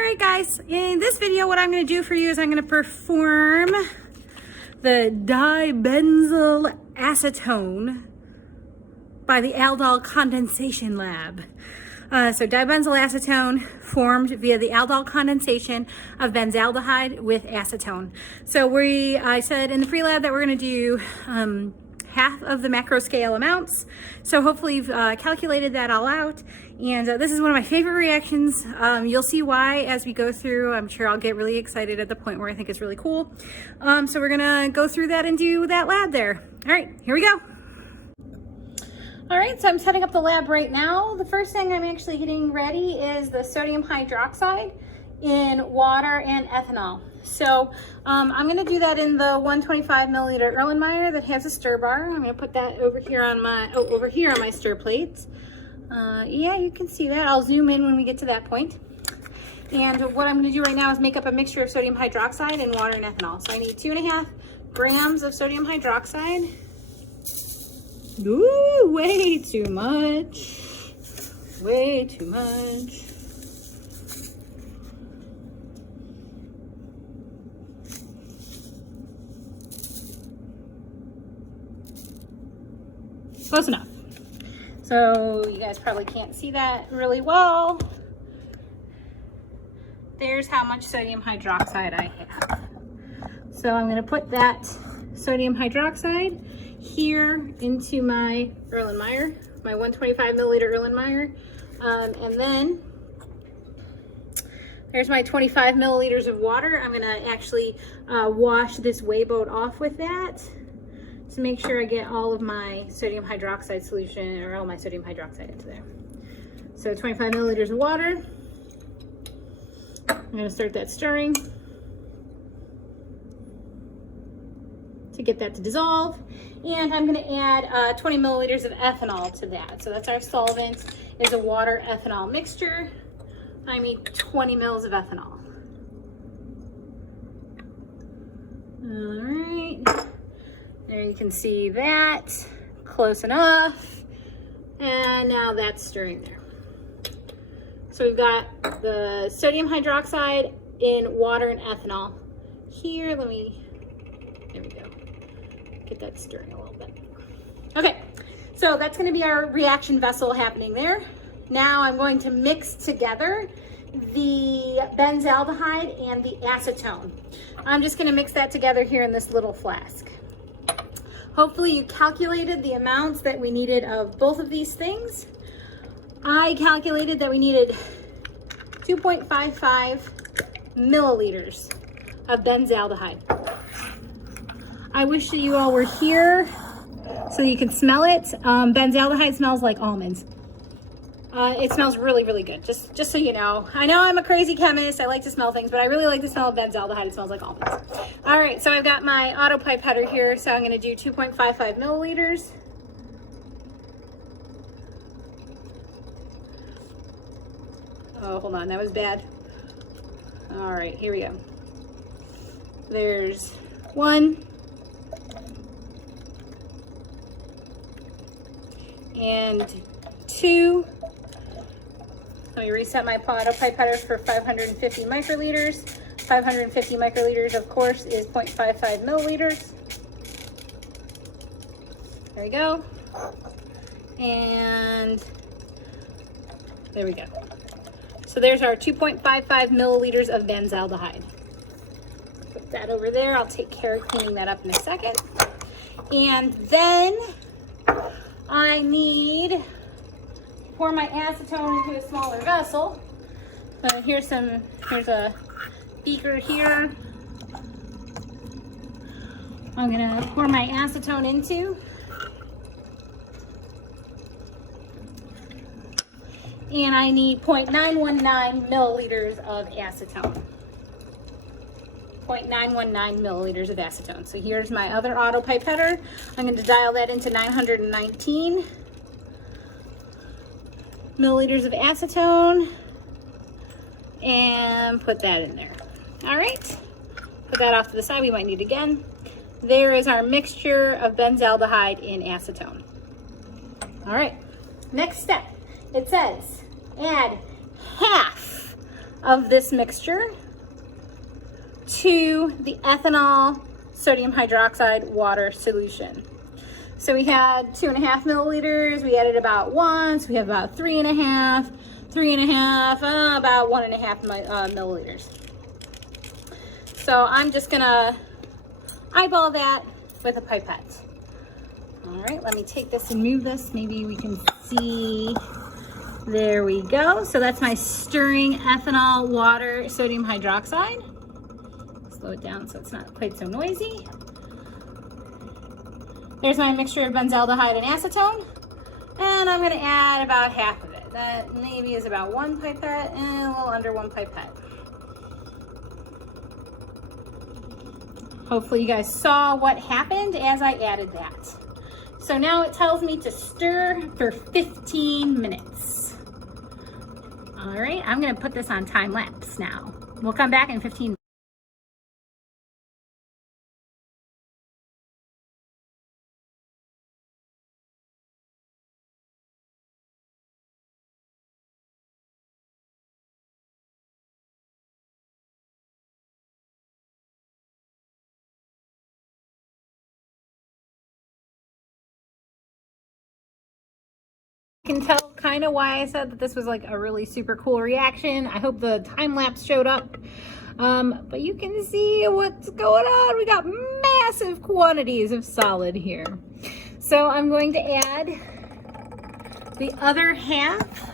right guys, in this video what I'm going to do for you is I'm going to perform the dibenzyl acetone by the Aldol Condensation lab. So dibenzyl acetone formed via the aldol condensation of benzaldehyde with acetone. So I said in the pre-lab that we're going to do half of the macro scale amounts. So hopefully you've calculated that all out. And this is one of my favorite reactions. You'll see why as we go through. I'm sure I'll get really excited at the point where I think it's really cool. So we're gonna go through that and do that lab there. All right, here we go. All right, so I'm setting up the lab right now. The first thing I'm actually getting ready is the sodium hydroxide in water and ethanol. So I'm gonna do that in the 125 milliliter Erlenmeyer that has a stir bar. I'm gonna put that over here on my stir plates. Yeah, you can see that. I'll zoom in when we get to that point. And what I'm gonna do right now is make up a mixture of sodium hydroxide and water and ethanol. So I need 2.5 grams of sodium hydroxide. Ooh, way too much. Way too much. Close enough. So you guys probably can't see that really well. There's how much sodium hydroxide I have. So I'm gonna put that sodium hydroxide here into my Erlenmeyer, my 125 milliliter Erlenmeyer. And then there's my 25 milliliters of water. I'm gonna actually wash this whey boat off with that to make sure I get all of my sodium hydroxide solution, or all my sodium hydroxide into there. So 25 milliliters of water. I'm gonna start that stirring to get that to dissolve. And I'm gonna add 20 milliliters of ethanol to that. So that's our solvent, is a water ethanol mixture. I need 20 mils of ethanol. All right. There you can see that, close enough. And now that's stirring there. So we've got the sodium hydroxide in water and ethanol. Here, there we go. Get that stirring a little bit. Okay, so that's gonna be our reaction vessel happening there. Now I'm going to mix together the benzaldehyde and the acetone. I'm just gonna mix that together here in this little flask. Hopefully you calculated the amounts that we needed of both of these things. I calculated that we needed 2.55 milliliters of benzaldehyde. I wish that you all were here so you could smell it. Benzaldehyde smells like almonds. It smells really, really good, just so you know. I know I'm a crazy chemist, I like to smell things, but I really like the smell of benzaldehyde. It smells like almonds. All right, so I've got my auto pipetter here, so I'm gonna do 2.55 milliliters. Oh, hold on, that was bad. All right, here we go. There's 1. And 2. Let me reset my auto pipette for 550 microliters. 550 microliters, of course, is 0.55 milliliters. There we go. And there we go. So there's our 2.55 milliliters of benzaldehyde. Put that over there. I'll take care of cleaning that up in a second. And then I need to pour my acetone into a smaller vessel. So here's a beaker here. I'm gonna pour my acetone into. And I need 0.919 milliliters of acetone. 0.919 milliliters of acetone. So here's my other auto pipetter. I'm going to dial that into 919 milliliters of acetone and put that in there. All right, put that off to the side. We might need again. There is our mixture of benzaldehyde in acetone. All right, next step. It says add half of this mixture to the ethanol sodium hydroxide water solution. So we had 2.5 milliliters, we added about 1, so we have about 3.5, about 1.5 milliliters. So I'm just gonna eyeball that with a pipette. All right, let me take this and move this. Maybe we can see. There we go. So that's my stirring ethanol water sodium hydroxide. Slow it down so it's not quite so noisy. There's my mixture of benzaldehyde and acetone. And I'm gonna add about half of it. That maybe is about 1 pipette and a little under 1 pipette. Hopefully you guys saw what happened as I added that. So now it tells me to stir for 15 minutes. All right, I'm gonna put this on time lapse now. We'll come back in 15 minutes. Can tell kind of why I said that this was like a really super cool reaction. I hope the time lapse showed up. But you can see what's going on. We got massive quantities of solid here. So I'm going to add the other half.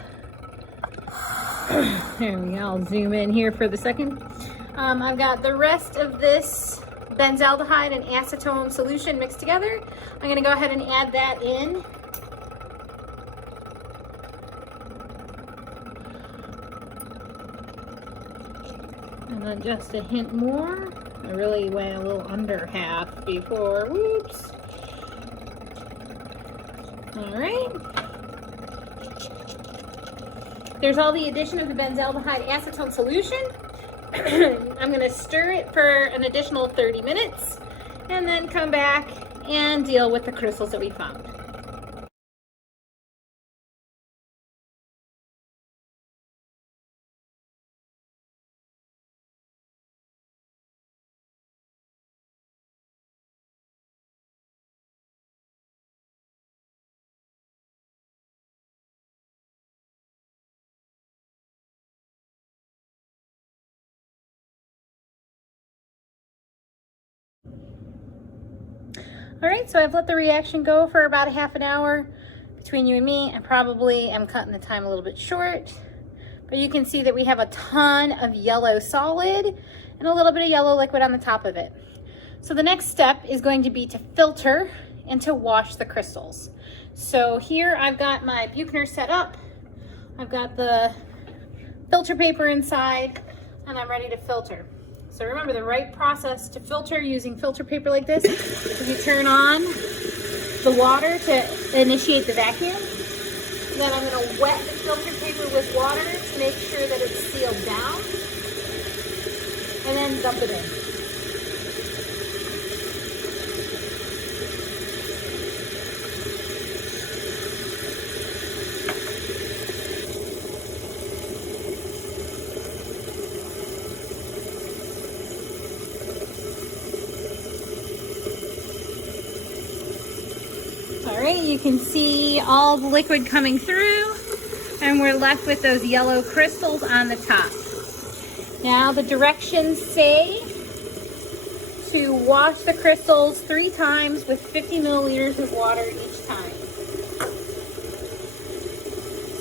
There we go. I'll zoom in here for the second. I've got the rest of this benzaldehyde and acetone solution mixed together. I'm going to go ahead and add that in. And then just a hint more. I really went a little under half before. Whoops. All right. There's all the addition of the benzaldehyde acetone solution. I'm going to stir it for an additional 30 minutes and then come back and deal with the crystals that we found. All right, so I've let the reaction go for about a half an hour. Between you and me, I probably am cutting the time a little bit short, but you can see that we have a ton of yellow solid and a little bit of yellow liquid on the top of it. So the next step is going to be to filter and to wash the crystals. So here I've got my Buchner set up. I've got the filter paper inside and I'm ready to filter. So remember, the right process to filter using filter paper like this is you turn on the water to initiate the vacuum. Then I'm going to wet the filter paper with water to make sure that it's sealed down. And then dump it in. All right, you can see all the liquid coming through and we're left with those yellow crystals on the top. Now the directions say to wash the crystals 3 times with 50 milliliters of water each time.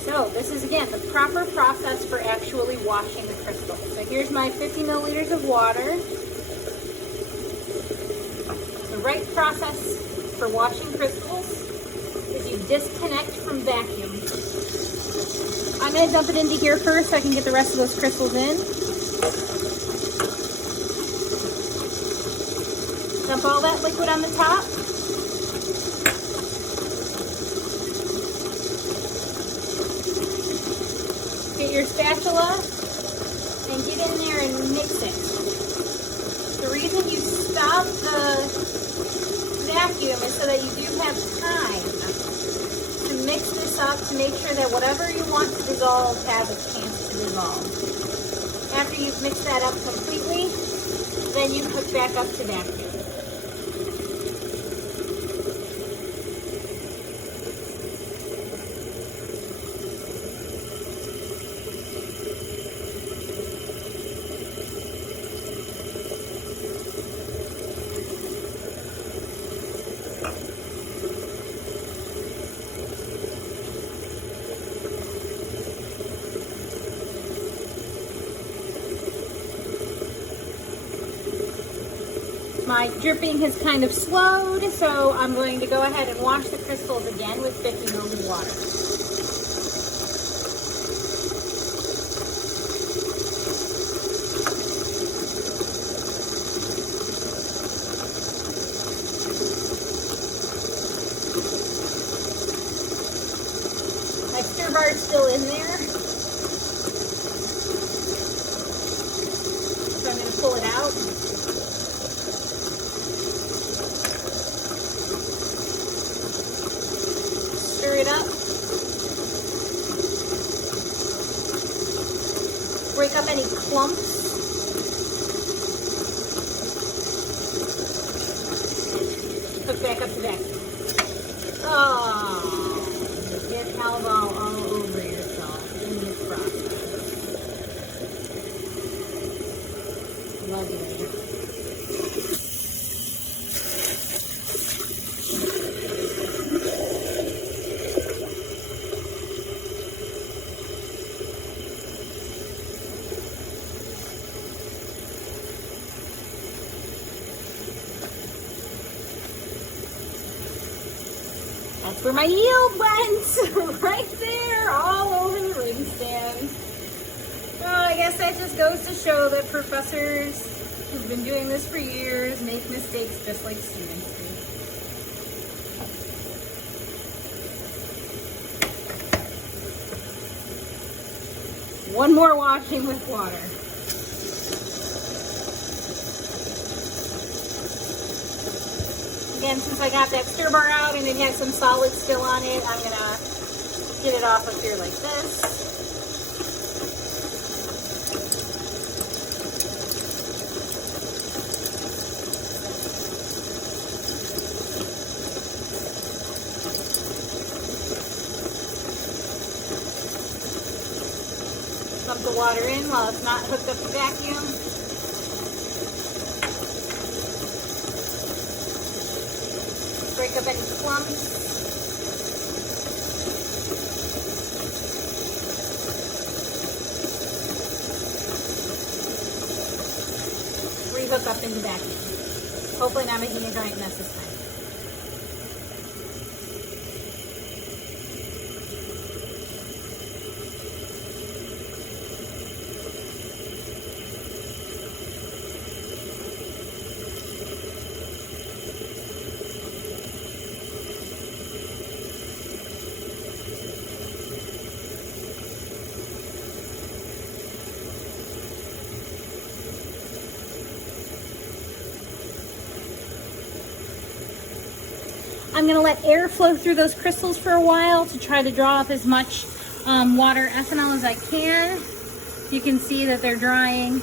So this is, again, the proper process for actually washing the crystals. So here's my 50 milliliters of water. The right process for washing crystals is you disconnect from vacuum. I'm going to dump it into here first so I can get the rest of those crystals in. Dump all that liquid on the top. Get your spatula and get in there and mix it. The reason you stop the vacuum is so that you do have time to mix this up to make sure that whatever you want to dissolve has a chance to dissolve. after you've mixed that up completely, then you hook back up to vacuum. My dripping has kind of slowed, so I'm going to go ahead and wash the crystals again with 50 mils of water. My stir bar is still in there, so I'm going to pull it out. Stir it up. Break up any clumps. Hook back up to vacuum. Oh, you get Aldol all over yourself in this process. Lovely. That's where my yield went, right there, all over the ring stand. Oh, I guess that just goes to show that professors who've been doing this for years make mistakes just like students do. One more washing with water. Again, since I got that stir bar out and it has some solid still on it, I'm gonna get it off of here like this. Dump the water in while it's not hooked up to vacuum. Break up any clumps. Rehook up into vacuum. Hopefully not making a giant mess this time. I'm going to let air flow through those crystals for a while to try to draw up as much water ethanol as I can. You can see that they're drying,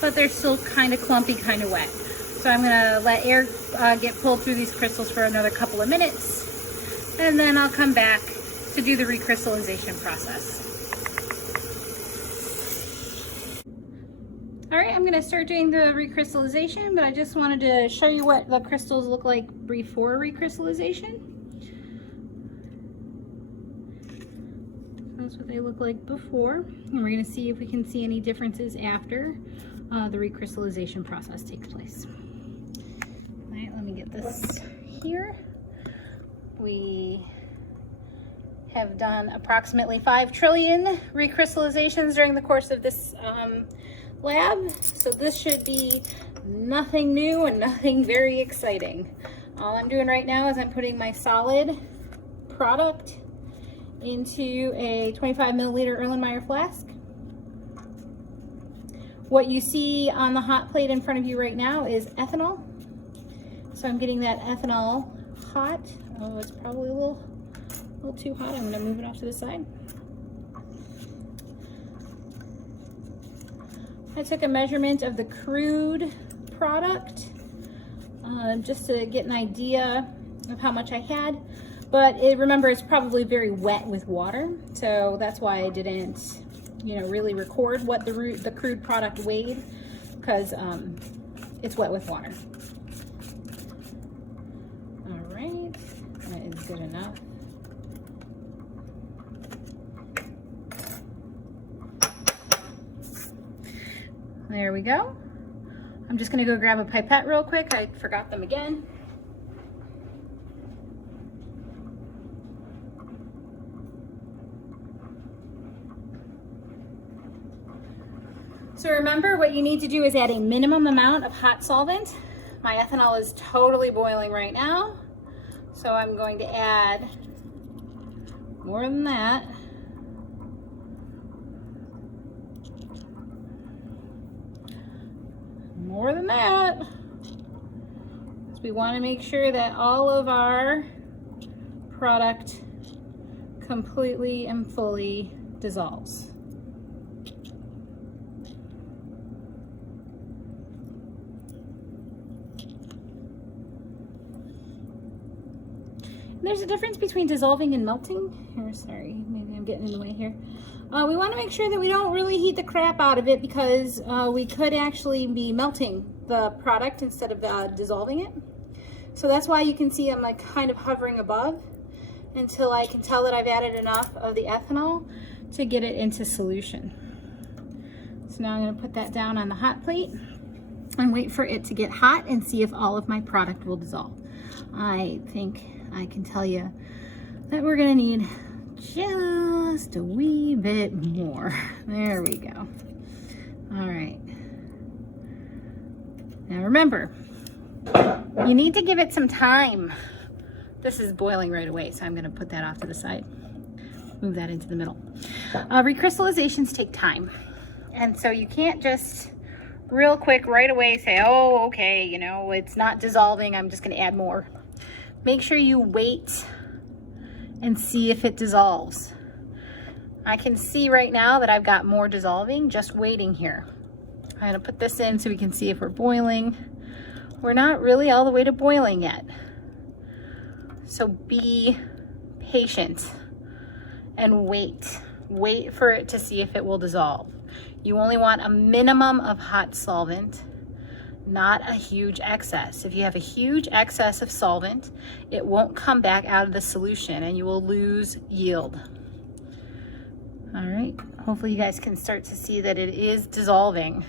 but they're still kind of clumpy, kind of wet. So I'm going to let air get pulled through these crystals for another couple of minutes, and then I'll come back to do the recrystallization process. All right, I'm gonna start doing the recrystallization, but I just wanted to show you what the crystals look like before recrystallization. That's what they look like before. And we're gonna see if we can see any differences after the recrystallization process takes place. All right, let me get this here. We have done approximately 5 trillion recrystallizations during the course of this lab, so this should be nothing new and nothing very exciting. All I'm doing right now is I'm putting my solid product into a 25 milliliter Erlenmeyer flask. What you see on the hot plate in front of you right now is ethanol. So I'm getting that ethanol hot. Oh, it's probably a little too hot. I'm gonna move it off to the side. I took a measurement of the crude product just to get an idea of how much I had. But remember, it's probably very wet with water, so that's why I didn't, really record what the crude product weighed, because it's wet with water. All right, that is good enough. There we go. I'm just gonna go grab a pipette real quick. I forgot them again. So remember, what you need to do is add a minimum amount of hot solvent. My ethanol is totally boiling right now, so I'm going to add more than that. More than that. Because we want to make sure that all of our product completely and fully dissolves. There's a difference between dissolving and melting. Here, sorry, maybe I'm getting in the way here. We want to make sure that we don't really heat the crap out of it, because we could actually be melting the product instead of dissolving it. So that's why you can see I'm like kind of hovering above until I can tell that I've added enough of the ethanol to get it into solution. So now I'm going to put that down on the hot plate and wait for it to get hot and see if all of my product will dissolve. I think I can tell you that we're gonna need just a wee bit more. There we go. All right. Now remember, you need to give it some time. This is boiling right away, so I'm gonna put that off to the side. Move that into the middle. Recrystallizations take time. And so you can't just real quick right away say, oh, okay, it's not dissolving, I'm just gonna add more. Make sure you wait and see if it dissolves. I can see right now that I've got more dissolving just waiting here. I'm gonna put this in so we can see if we're boiling. We're not really all the way to boiling yet. So be patient and wait. Wait for it to see if it will dissolve. You only want a minimum of hot solvent, not a huge excess. If you have a huge excess of solvent, it won't come back out of the solution and you will lose yield. All right, hopefully you guys can start to see that it is dissolving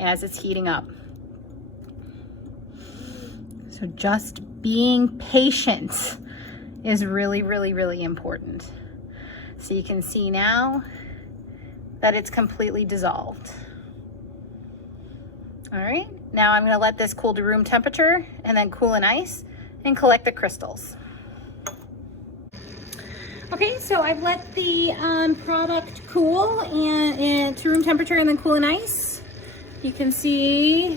as it's heating up. So just being patient is really, really, really important. So you can see now that it's completely dissolved. All right, now I'm gonna let this cool to room temperature and then cool in ice and collect the crystals. Okay, so I've let the product cool and to room temperature and then cool in ice. You can see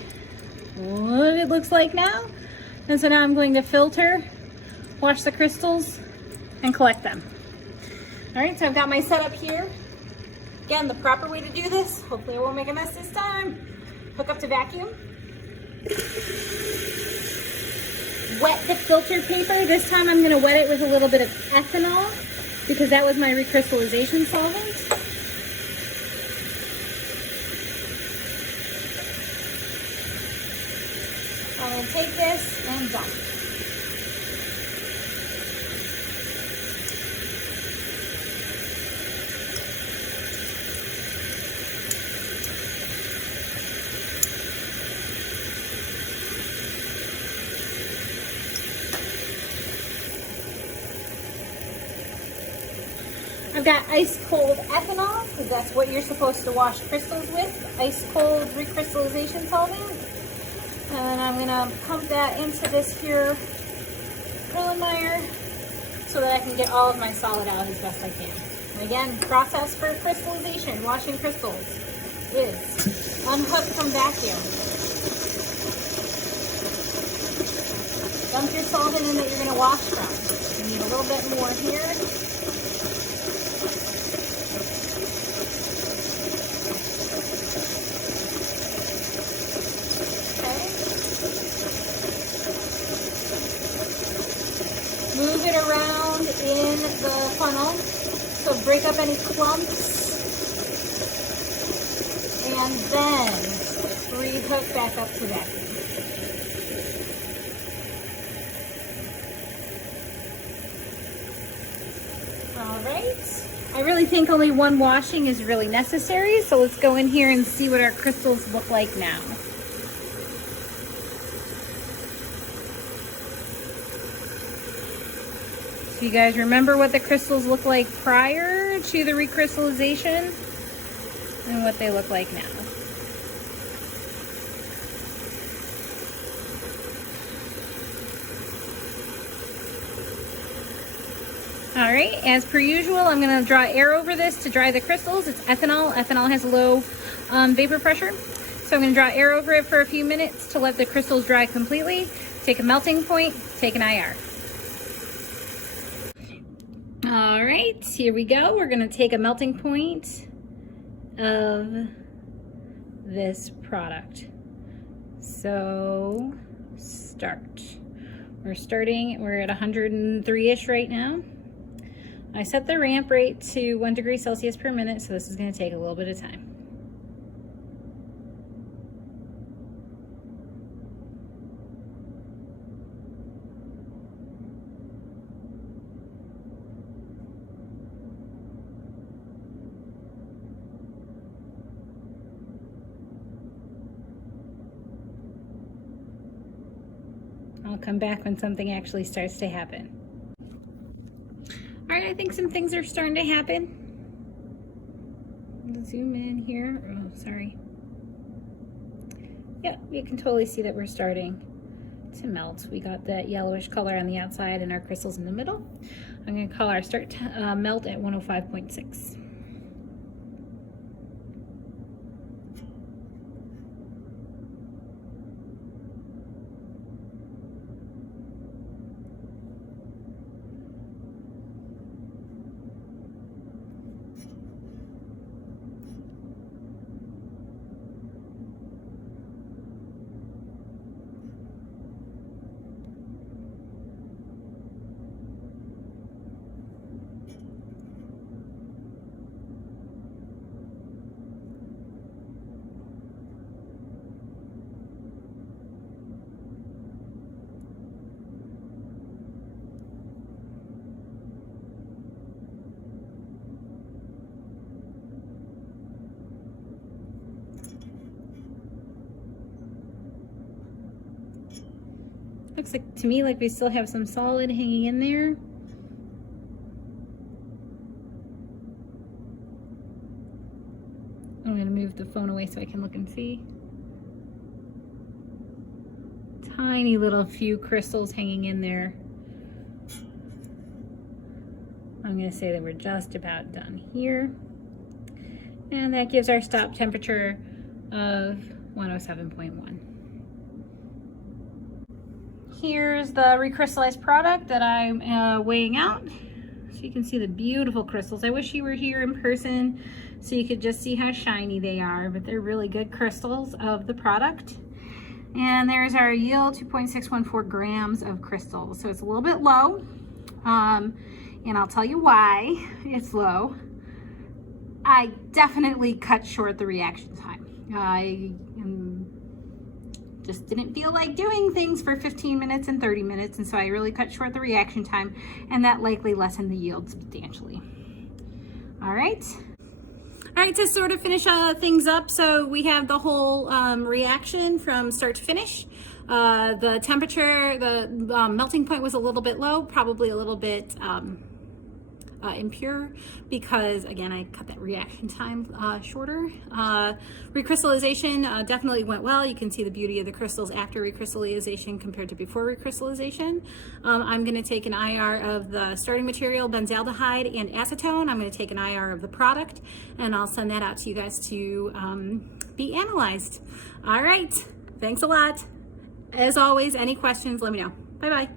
what it looks like now. And so now I'm going to filter, wash the crystals, and collect them. All right, so I've got my setup here. Again, the proper way to do this, hopefully I won't make a mess this time. Hook up to vacuum. Wet the filter paper. This time I'm gonna wet it with a little bit of ethanol because that was my recrystallization solvent. I'm gonna take this and dump. I've got ice cold ethanol, because that's what you're supposed to wash crystals with, ice cold recrystallization solvent. And I'm gonna pump that into this here Erlenmeyer so that I can get all of my solid out as best I can. And again, process for crystallization, washing crystals, is unhook from vacuum. Dump your solvent in that you're gonna wash from. You need a little bit more here. in the funnel. So break up any clumps. And then rehook back up to vacuum. All right. I really think only one washing is really necessary, so let's go in here and see what our crystals look like now. So you guys remember what the crystals look like prior to the recrystallization and what they look like now. All right, as per usual, I'm gonna draw air over this to dry the crystals. It's ethanol. Ethanol has low vapor pressure. So I'm gonna draw air over it for a few minutes to let the crystals dry completely. Take a melting point, take an IR. All right, here we go. We're gonna take a melting point of this product. So start. We're at 103-ish right now. I set the ramp rate to 1 degree Celsius per minute, so this is going to take a little bit of time. I'll come back when something actually starts to happen. All right, I think some things are starting to happen. Zoom in here. Oh, sorry. Yeah, you can totally see that we're starting to melt. We got that yellowish color on the outside and our crystals in the middle. I'm going to call our start to melt at 105.6. Looks like to me like we still have some solid hanging in there. I'm going to move the phone away so I can look and see. Tiny little few crystals hanging in there. I'm going to say that we're just about done here. And that gives our stop temperature of 107.1. Here's the recrystallized product that I'm weighing out. So you can see the beautiful crystals. I wish you were here in person so you could just see how shiny they are, but they're really good crystals of the product. And there's our yield, 2.614 grams of crystals. So it's a little bit low, and I'll tell you why it's low. I definitely cut short the reaction time. I just didn't feel like doing things for 15 minutes and 30 minutes, and so I really cut short the reaction time, and that likely lessened the yield substantially. All right, to sort of finish things up, so we have the whole reaction from start to finish. The temperature, the melting point was a little bit low, probably a little bit impure, because again I cut that reaction time shorter. Recrystallization definitely went well. You can see the beauty of the crystals after recrystallization compared to before recrystallization. I'm going to take an IR of the starting material, benzaldehyde and acetone. I'm going to take an IR of the product, and I'll send that out to you guys to be analyzed. All right, thanks a lot. As always, any questions, let me know. Bye bye.